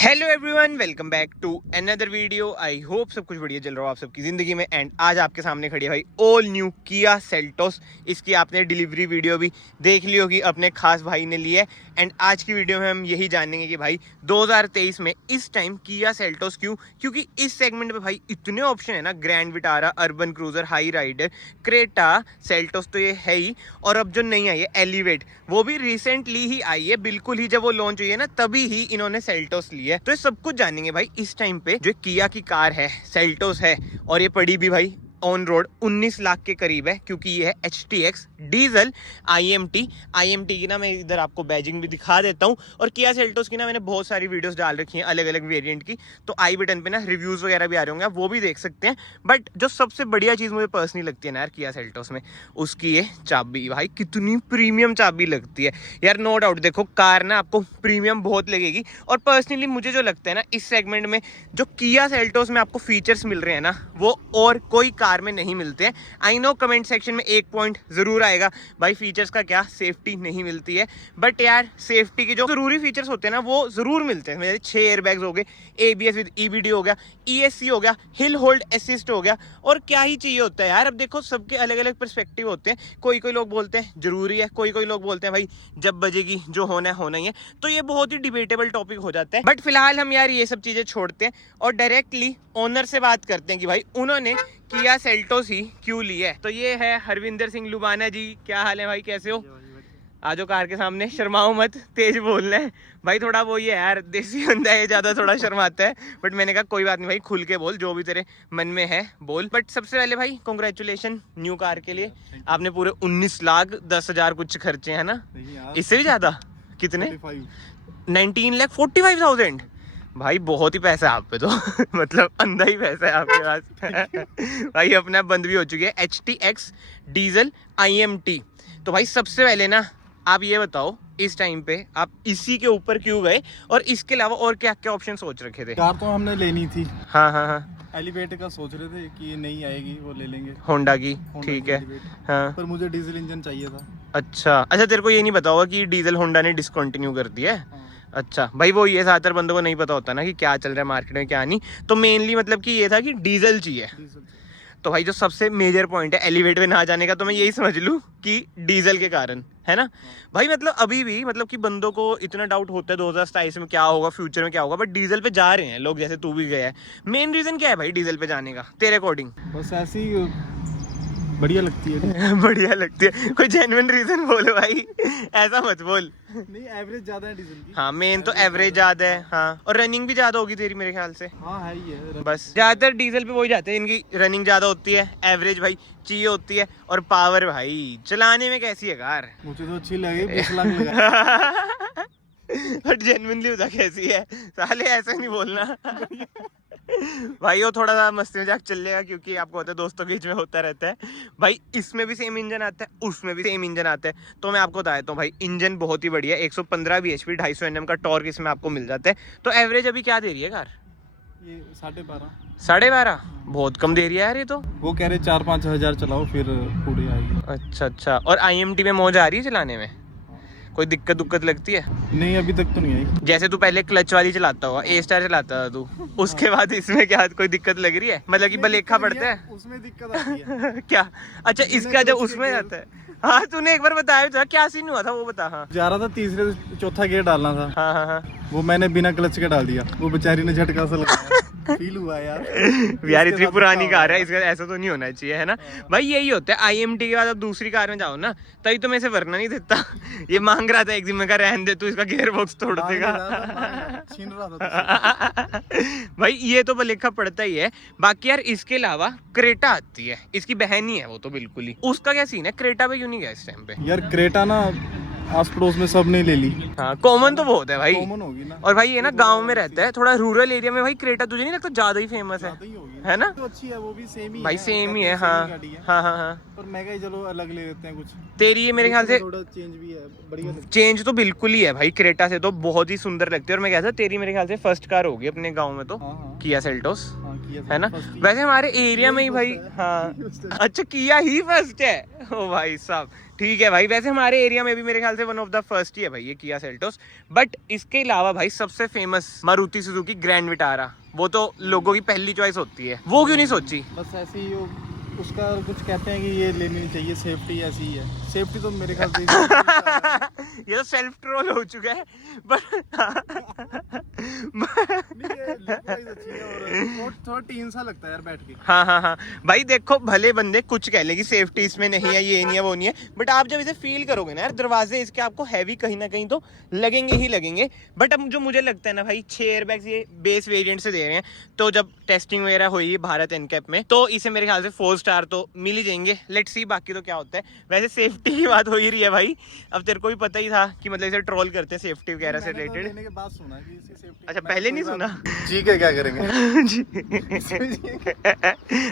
Hello everyone, welcome back to another video. I hope सब कुछ बढ़िया चल रहा हो आप सबकी ज़िंदगी में। एंड आज आपके सामने खड़ी है भाई ऑल न्यू किया सेल्टोस। इसकी आपने डिलीवरी वीडियो भी देख ली होगी, अपने खास भाई ने ली है। एंड आज की वीडियो में हम यही जानेंगे कि भाई 2023 में इस टाइम किया सेल्टोस क्योंकि इस सेगमेंट में भाई इतने ऑप्शन है ना, Grand Vitara, Urban Cruiser, Hyryder, Creta, Seltos तो ये है ही, और अब जो नई आई है एलिवेट, वो भी रिसेंटली ही आई है। बिल्कुल ही जब वो लॉन्च हुई है ना, तभी ही इन्होंने सेल्टोस ली है। तो ये सब कुछ जानेंगे भाई इस टाइम पे। जो किया की कार है सेल्टोस है, और ये पड़ी भी भाई ऑन रोड 19 लाख के करीब है, क्योंकि ये है HTX डीजल IMT की ना, मैं इधर आपको बैजिंग भी दिखा देता हूँ। और किया सेल्टोस की ना मैंने बहुत सारी वीडियोस डाल रखी हैं अलग अलग वेरिएंट की, तो आई बटन पे ना रिव्यूज वगैरह भी आ रहे होंगे, आप वो भी देख सकते हैं। बट जो सबसे बढ़िया चीज़ मुझे पर्सनली लगती है ना यार किया सेल्टोस में, उसकी ये चाबी। भाई कितनी प्रीमियम चाबी लगती है यार, नो डाउट। देखो कार ना आपको प्रीमियम बहुत लगेगी, और पर्सनली मुझे जो लगता है ना, इस सेगमेंट में जो किया सेल्टोस में आपको फीचर्स मिल रहे हैं ना, वो और कोई कार में नहीं मिलते हैं। आई नो कमेंट सेक्शन में एक पॉइंट जरूर आएगा, भाई फीचर्स का क्या, सेफ्टी नहीं मिलती है। बट यार सेफ्टी के जो जरूरी फीचर्स होते हैं ना, वो जरूर मिलते हैं। मेरे 6 एयरबैग्स हो गए, ABS विद EBD हो गया, ESC हो गया, हिल होल्ड असिस्ट हो गया, और क्या ही चाहिए होता है यार। अब देखो सबके अलग अलग पर्सपेक्टिव होते हैं। कोई लोग बोलते हैं जरूरी है, कोई लोग बोलते हैं भाई जब बजेगी जो होना है होना ही है। तो ये बहुत ही डिबेटेबल टॉपिक हो जाता है। बट फिलहाल हम यार ये सब चीजें छोड़ते हैं और डायरेक्टली ओनर से बात करते हैं कि भाई उन्होंने किया सेल्टोस ही क्यों ली है। तो ये है हरविंदर सिंह लुबाना जी। क्या हाल है भाई, कैसे हो? आजो कार के सामने, शर्माओ मत, तेज बोलना है भाई। थोड़ा वो ये यार देसी बंदा है, ज्यादा थोड़ा शर्माता है। बट मैंने कहा कोई बात नहीं भाई, खुल के बोल, जो भी तेरे मन में है बोल। बट सबसे पहले भाई कॉन्ग्रेचुलेशन न्यू कार के लिए। आपने पूरे 19,10,000 कुछ खर्चे है ना, इससे भी ज्यादा? कितने? 19,45,000। भाई बहुत ही पैसा है आप पे तो मतलब अंधा ही पैसा है आपके पास भाई अपना बंद भी हो चुकी है HTX डीजल IMT। तो भाई सबसे पहले ना आप ये बताओ, इस टाइम पे आप इसी के ऊपर क्यों गए, और इसके अलावा और क्या क्या ऑप्शन सोच रखे थे? कार तो हमने लेनी थी। हाँ, एलिवेट का सोच रहे थे कि ये नहीं आएगी, वो ले लेंगे होंडा की। ठीक है, हाँ। पर मुझे डीजल इंजन चाहिए था। अच्छा, तेरे को ये नहीं पता होगा कि डीजल होंडा ने डिसकंटिन्यू कर दिया है? अच्छा भाई, वो ये ज्यादातर बंदों को नहीं पता होता ना कि क्या चल रहा है मार्केट में क्या नहीं। तो मेनली मतलब कि ये था कि डीजल चाहिए। तो भाई जो सबसे मेजर पॉइंट है एलिवेट में ना जाने का, तो मैं यही समझ लूँ कि डीजल के कारण है ना भाई। मतलब अभी भी मतलब कि बंदों को इतना डाउट होता है 2027 में क्या होगा, फ्यूचर में क्या होगा, बट डीजल पे जा रहे हैं लोग, जैसे तू भी गया है। मेन रीजन क्या है भाई डीजल पे जाने का तेरे अकॉर्डिंग? बस ऐसी बढ़िया लगती है बढ़िया लगती है, कोई जेन्युइन रीजन बोलो भाई, ऐसा मत बोल। नहीं, एवरेज ज्यादा है डीजल की। हाँ, मेन तो एवरेज ज्यादा है। हाँ, और रनिंग भी ज्यादा होगी तेरी मेरे ख्याल से। हाँ है ही है। बस ज्यादातर डीजल पे वही जाते हैं, इनकी रनिंग ज्यादा होती है, एवरेज भाई चाहिए होती है, और पावर भाई चलाने में कैसी है कार? मुझे तो अच्छी लगी, 20 लाख लगा बट जेन्युइनली बता कैसी है साले, ऐसा नहीं बोलना भाई। वो थोड़ा सा मस्ती मजाक चल लेगा, क्योंकि आपको होता है दोस्तों के बीच में होता रहता है भाई। इसमें भी सेम इंजन आता है, उसमें भी सेम इंजन आता है। तो मैं आपको बता देता हूँ भाई, इंजन बहुत ही बढ़िया, 115 bhp, 250 Nm का टॉर्क इसमें आपको मिल जाता है। तो एवरेज अभी क्या दे रही है कार? ये 12.5। 12.5? बहुत कम दे रही है यार ये तो। वो कह रहे 4-5 हजार चलाओ फिर पूरी आएगी। अच्छा, और IMT में मौज आ रही है चलाने में? कोई दिक्कत लगती है? नहीं, अभी तक तो नहीं आई। जैसे तू पहले क्लच वाली चलाता होगा, A स्टार चलाता था तू, उसके बाद इसमें क्या कोई दिक्कत लग रही है? मतलब कि बलेखा पड़ता है? उसमें दिक्कत आती है क्या? अच्छा, इसका जब उसमें जाता है। हाँ, तूने एक बार बताया था, क्या सीन हुआ था वो बता। हाँ, जा रहा था, तीसरे चौथा गियर डालना था। हाँ, वो मैंने बिना क्लच के डाल दिया, वो बेचारी ने झटका सा लगाया फील हुआ यार इतनी पुरानी कार है, इसका ऐसा तो नहीं होना चाहिए है ना भाई। यही होता है, IMT के बाद अब दूसरी कार में जाओ ना, तभी तो मैं इसे वरना नहीं देता। ये मांग रहा था एक दिन, में रहने दे, तू इसका गियर बॉक्स तोड़ देगा छीन रहा था भाई ये तो बलेखा पड़ता ही है। बाकी यार इसके अलावा क्रेटा आती है, इसकी बहन ही है वो तो बिल्कुल ही। उसका क्या सीन है, क्रेटा पे क्यों नहीं गया इस टाइम पे? यार क्रेटा ना आस पड़ोस में सब ने ले ली। हाँ, कॉमन तो बहुत है भाई, कॉमन होगी ना। और भाई ये ना गांव में रहता है, थोड़ा रूरल एरिया में भाई क्रेटा तुझे नहीं लगता ज्यादा ही फेमस है ना? तो अच्छी है, वो भी सेम ही भाई, है, सेम ही है। हाँ, पर मैं कहीं चलो अलग ले लेते हैं कुछ। तेरी ये मेरे ख्याल से थोड़ा चेंज भी है, बढ़िया चेंज तो बिल्कुल ही है भाई, क्रेटा से तो बहुत ही सुंदर लगती है। और मैं कहता तेरी मेरे ख्याल से फर्स्ट कार होगी अपने गाँव में तो किया सेल्टोस, है ना? वैसे हमारे एरिया में ही भाई, हाँ अच्छा किया ही फर्स्ट है। ओ भाई साहब, ठीक है भाई, वैसे हमारे एरिया में भी मेरे ख्याल से वन ऑफ द फर्स्ट ही है भाई ये किया सेल्टोस। बट इसके अलावा भाई सबसे famous Maruti Suzuki grand Vitara, वो तो लोगों की पहली चॉइस होती है, वो क्यों नहीं सोची? बस ऐसे ही उसका कुछ कहते हैं कि ये लेनी नहीं चाहिए, सेफ्टी ऐसी ही है। सेफ्टी तो मेरे ख्याल से ये तो सेल्फ ट्रोल हो चुका है और थोड़ा टीन सा लगता है यार बैठ के। हाँ भाई देखो, भले बंदे कुछ कह ले कि सेफ्टी इसमें नहीं है, ये नहीं है, वो नहीं है, बट आप जब इसे फील करोगे ना यार, दरवाजे इसके आपको हैवी कहीं ना कहीं तो लगेंगे ही लगेंगे। बट अब जो मुझे लगता है ना भाई, 6 एयरबैग्स ये बेस वेरिएंट से दे रहे हैं, तो जब टेस्टिंग वगैरह हुई भारत एनकैप में, तो इसे मेरे ख्याल से 4 स्टार तो मिल ही जाएंगे। लेट्स सी बाकी तो क्या होता है। वैसे सेफ्टी की बात हो ही रही है भाई, अब तेरे को भी पता ही था कि मतलब इसे ट्रोल करते हैं सेफ्टी वगैरह से रिलेटेड। लेने के बाद सुना कि इसकी सेफ्टी। अच्छा, पहले नहीं सुना? जी के क्या करेंगे?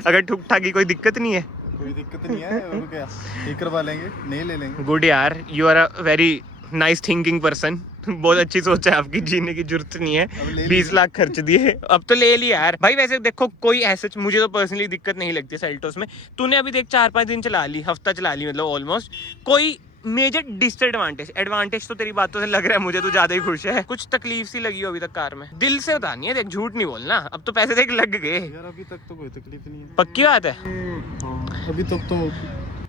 अगर ठुक ठाकी कोई दिक्कत नहीं है? कोई दिक्कत नहीं है, और क्या ठीक करवा लेंगे, नहीं ले लेंगे। गुड यार, you are a very nice thinking person. बहुत अच्छी सोच है आपकी, जीने की जरूरत नहीं है। 20 लाख खर्च दिए, अब तो ले लिया यार। भाई वैसे देखो, कोई ऐसा मुझे तो पर्सनली दिक्कत नहीं लगती सेल्टोस में। तूने अभी देख 4-5 दिन चला ली, हफ्ता चला ली, मतलब ऑलमोस्ट। कोई मेजर डिसएडवांटेज एडवांटेज तो तेरी बातों से लग रहा है मुझे तो ज्यादा ही खुश है। कुछ तकलीफ सी लगी हो अभी तक कार में? दिल से बतानी है, देख झूठ नहीं बोलना। अब तो पैसे देख लग गए यार, अभी तक तो कोई तकलीफ नहीं है। पक्की बात है? अभी तक तो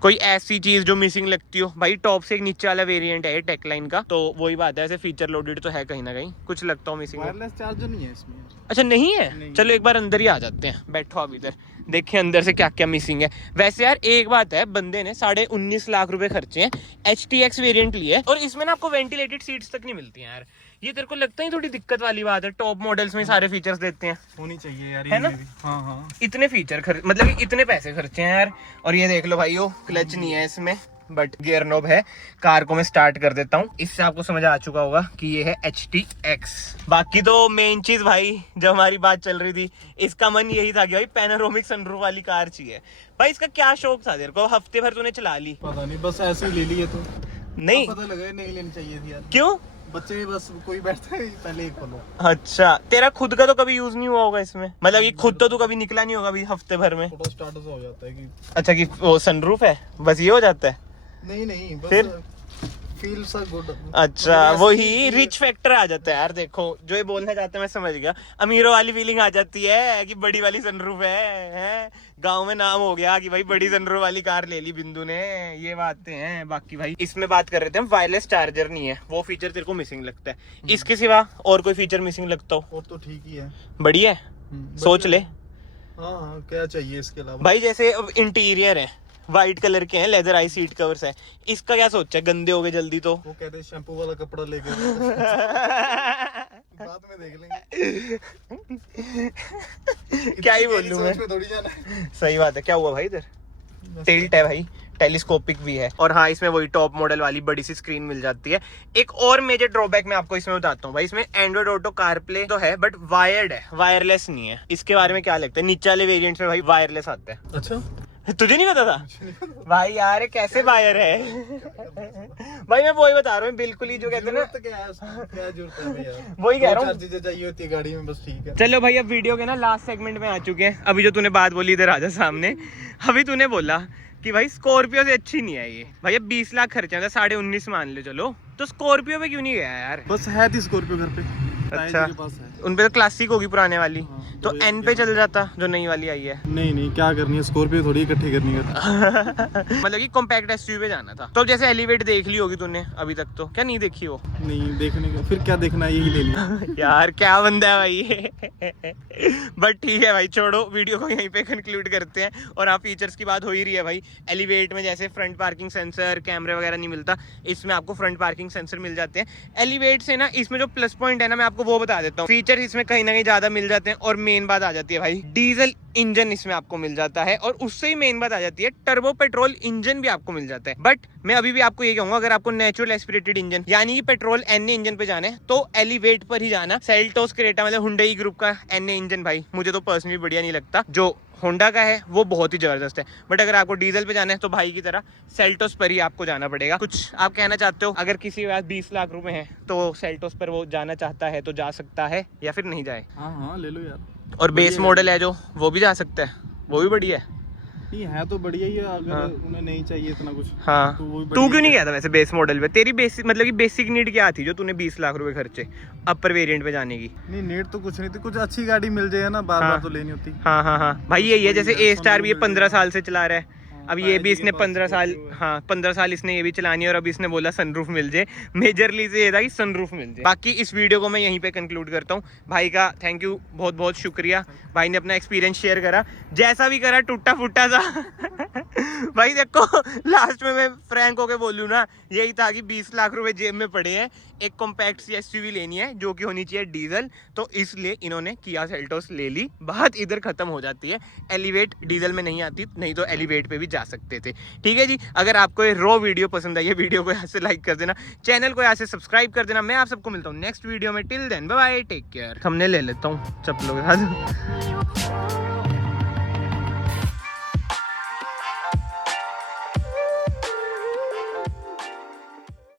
कोई ऐसी चीज जो मिसिंग लगती हो? भाई टॉप से एक नीचे वाला वेरिएंट है टेक लाइन का, तो वही बात है, ऐसे फीचर लोडेड तो है, कहीं ना कहीं कुछ लगता हो मिसिंग। वायरलेस चार्जर नहीं है इसमें। अच्छा नहीं है? नहीं। चलो एक बार अंदर ही आ जाते हैं, बैठो आप इधर, देखें अंदर से क्या क्या मिसिंग है। वैसे यार एक बात है, बंदे ने 19.5 लाख रुपए खर्चे हैं, HTX वेरिएंट लिए, और इसमें ना आपको वेंटिलेटेड सीट्स तक नहीं मिलती हैं यार। ये तेरे को लगता है थोड़ी दिक्कत वाली बात है? टॉप मॉडल्स में सारे फीचर्स देते हैं, होनी चाहिए यार, है ना? हाँ। इतने फीचर मतलब कि इतने पैसे खर्चे हैं यार। और ये देख लो भाई, वो क्लच नहीं है इसमें, बट गियर नॉब है। कार को मैं स्टार्ट कर देता हूँ, इससे आपको समझ आ चुका होगा कि ये है HTX। बाकी तो मेन चीज भाई, जब हमारी बात चल रही थी, इसका मन यही था कि भाई पैनोरामिक सनरूफ वाली कार चाहिए। भाई इसका क्या शौक था तेरे को? हफ्ते भर तूने चला ली? पता नहीं, बस ऐसे ही ले लिए तो नहीं पता लगा नहीं लेनी चाहिए थी यार। क्यों? बच्चे भी बस कोई बैठता है पहले एक खोलो। अच्छा, तेरा खुद का तो कभी यूज नहीं हुआ होगा इसमें? मतलब ये खुद तो तू कभी निकला नहीं होगा अभी हफ्ते भर में? थोड़ा स्टार्ट हो जाता है कि अच्छा, कि वो सनरूफ है, बस ये हो जाता है? नहीं बस फिर फील सा गुड। अच्छा, वही रिच फैक्टर आ जाता है यार। देखो जो ये बोलना चाहते हैं मैं समझ गया, अमीरों वाली फीलिंग आ जाती है कि बड़ी वाली सनरूफ है। गांव में नाम हो गया कि भाई बड़ी सनरूफ वाली कार ले ली बिंदु ने, ये बातें हैं। बाकी भाई इसमें बात कर रहे थे हम, वायरलेस चार्जर नहीं है, वो फीचर तेरे को मिसिंग लगता है। इसके सिवा और कोई फीचर मिसिंग लगता हो? और तो ठीक ही है, बढ़िया है, सोच ले। हाँ, क्या चाहिए इसके अलावा? भाई जैसे इंटीरियर है, व्हाइट कलर के हैं, लेदर आई सीट कवर्स है, इसका क्या सोचा है? गंदे हो गए जल्दी तो? वो कहते हैं शैम्पू वाला कपड़ा लेके बाद में देख लेंगे। क्या ही बोलूं मैं, थोड़ी जाना है। सही बात है। क्या हुआ भाई? इधर टिल्ट है भाई, टेलीस्कोपिक भी है, और हाँ इसमें वही टॉप मॉडल वाली बड़ी सी स्क्रीन मिल जाती है। एक और मेजर ड्रॉबैक मैं आपको इसमें बताता हूँ भाई, इसमें एंड्रॉइड ऑटो कारप्ले तो है, बट वायर्ड है, वायरलेस नहीं है। इसके बारे में क्या लगता है? नीचे वाले वेरिएंट्स में भाई वायरलेस आता है। अच्छा, तुझे नहीं पता था? भाई यार कैसे वायर है भाई, मैं वही बता रहा हूँ, बिल्कुल ही जो कहते हैं ना, क्या जरूरत है भैया, वही कह रहा हूँ। चीजें चाहिए होती है गाड़ी में, बस ठीक है। चलो भाई, अब वीडियो के ना लास्ट सेगमेंट में आ चुके हैं। अभी जो तूने बात बोली इधर आजा सामने, अभी तूने बोला कि भाई स्कॉर्पियो से अच्छी नहीं है ये। भैया 20 लाख खर्चा था, 19.5 मान ले चलो, तो स्कॉर्पियो पे क्यों नहीं गया यार? बस है थी स्कॉर्पियो घर पे। अच्छा, पास है। उन पे तो क्लासिक होगी पुराने वाली, हाँ, तो एन पे चल जाता जो नई वाली आई है। नहीं, क्या करनी है, स्कॉर्पियो थोड़ी इकट्ठी करनी है। मतलब कि कॉम्पैक्ट एसयूवी पे जाना था। तो जैसे एलिवेट देख ली होगी तूने अभी तक, तो क्या नहीं देखी हो? नहीं देखने का, फिर क्या देखना है, यही ले लिया। यार क्या बंदा है भाई बट ठीक है भाई, छोड़ो, वीडियो को यहीं पे कंक्लूड करते हैं। और आप फीचर्स की बात हो ही रही है भाई, एलिवेट में जैसे फ्रंट पार्किंग सेंसर, कैमरे वगैरह नहीं मिलता, इसमें आपको फ्रंट पार्किंग सेंसर मिल जाते हैं। एलिवेट से ना इसमें जो प्लस पॉइंट है ना, मैं आपको वो बता देता हूँ। फीचर इसमें कहीं ना कहीं ज्यादा मिल जाते हैं, और मेन बात आ जाती है भाई, डीजल इंजन इसमें आपको मिल जाता है, और उससे ही मेन बात आ जाती है, टर्बो पेट्रोल इंजन भी आपको मिल जाता है। बट मैं अभी भी आपको ये कहूंगा, अगर आपको नेचुरल एस्पिरेटेड इंजन यानी कि पेट्रोल एनए इंजन पे जाना है, तो एलिवेट पर ही जाना। सेल्टोस क्रेटा मतलब हुंडई ग्रुप का एनए इंजन भाई मुझे तो पर्सनली बढ़िया नहीं लगता, जो होंडा का है वो बहुत ही जबरदस्त है। बट अगर आपको डीजल पे जाना है, तो भाई की तरह सेल्टोस पर ही आपको जाना पड़ेगा। कुछ आप कहना चाहते हो? अगर किसी के पास 20 लाख रुपए हैं, तो सेल्टोस पर वो जाना चाहता है तो जा सकता है, या फिर नहीं जाए? हाँ, ले लो यार। और बेस मॉडल है जो, वो भी जा सकता है, वो भी बढ़िया है। नहीं है तो बढ़िया ही है, अगर हाँ। उन्हें नहीं चाहिए इतना कुछ हाँ तो वो भी तू बढ़िया क्यों नहीं है। गया था वैसे बेस मॉडल पे? तेरी बेसिक मतलब कि बेसिक नीड क्या थी जो तूने 20 लाख रुपए खर्चे अपर वेरिएंट पे जाने की? नहीं नीड तो कुछ नहीं थी, कुछ अच्छी गाड़ी मिल जाए ना, बार हाँ। बार तो लेनी होती। हाँ हाँ हाँ भाई यही है, जैसे ए स्टार भी ये 15 साल से चला रहा है, अब ये भी इसने 15 साल, हाँ 15 साल इसने ये भी चलानी है, और अभी इसने बोला सनरूफ मिल जाए। मेजरली से ये था कि सनरूफ मिल जाए। बाकी इस वीडियो को मैं यहीं पे कंक्लूड करता हूँ। भाई का थैंक यू, बहुत बहुत शुक्रिया। भाई ने अपना एक्सपीरियंस शेयर करा, जैसा भी करा टूटा फूटा सा भाई देखो लास्ट में मैं फ्रैंक होके बोलूँ ना, यही था कि 20 लाख रुपए जेब में पड़े हैं, एक कॉम्पैक्ट सी एसयूवी लेनी है जो कि होनी चाहिए डीजल, तो इसलिए इन्होंने किया सेल्टोस ले ली। बात इधर खत्म हो जाती है। एलिवेट डीजल में नहीं आती, नहीं तो एलिवेट पे भी जा सकते थे। ठीक है जी, अगर आपको ये रॉ वीडियो पसंद आई है, वीडियो को यहाँ से लाइक कर देना, चैनल को यहाँ से सब्सक्राइब कर देना। मैं आप सबको मिलता हूँ नेक्स्ट वीडियो में। Till then bye bye, take care. Thumbnail ले लेता हूँ चप्पलों के साथ।